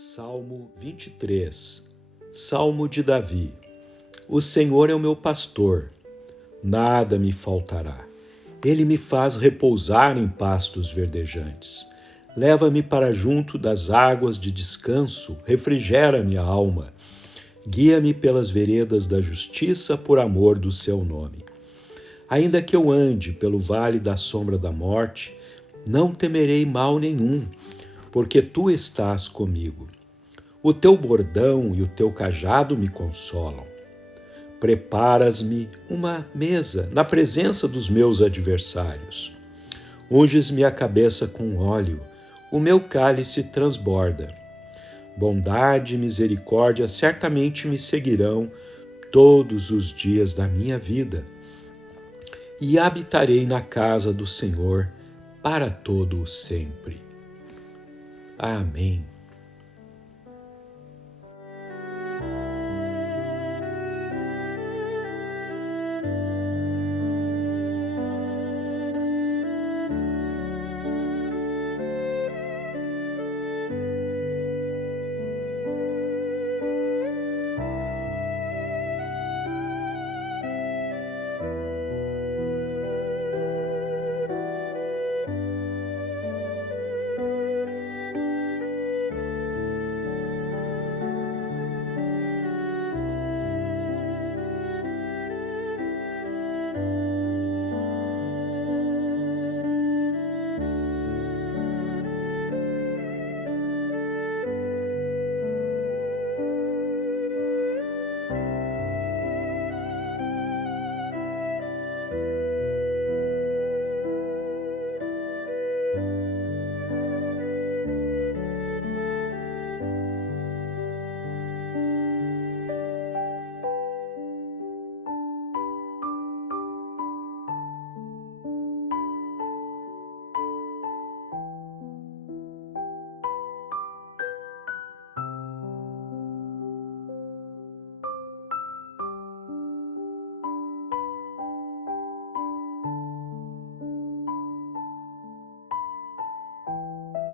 Salmo 23. Salmo de Davi. O Senhor é o meu pastor, nada me faltará. Ele me faz repousar em pastos verdejantes. Leva-me para junto das águas de descanso, refrigera minha alma. Guia-me pelas veredas da justiça por amor do seu nome. Ainda que eu ande pelo vale da sombra da morte, não temerei mal nenhum, porque tu estás comigo. O teu bordão e o teu cajado me consolam. Preparas-me uma mesa na presença dos meus adversários. Unges-me a cabeça com óleo, o meu cálice transborda. Bondade e misericórdia certamente me seguirão todos os dias da minha vida, e habitarei na casa do Senhor para todo o sempre. Amém.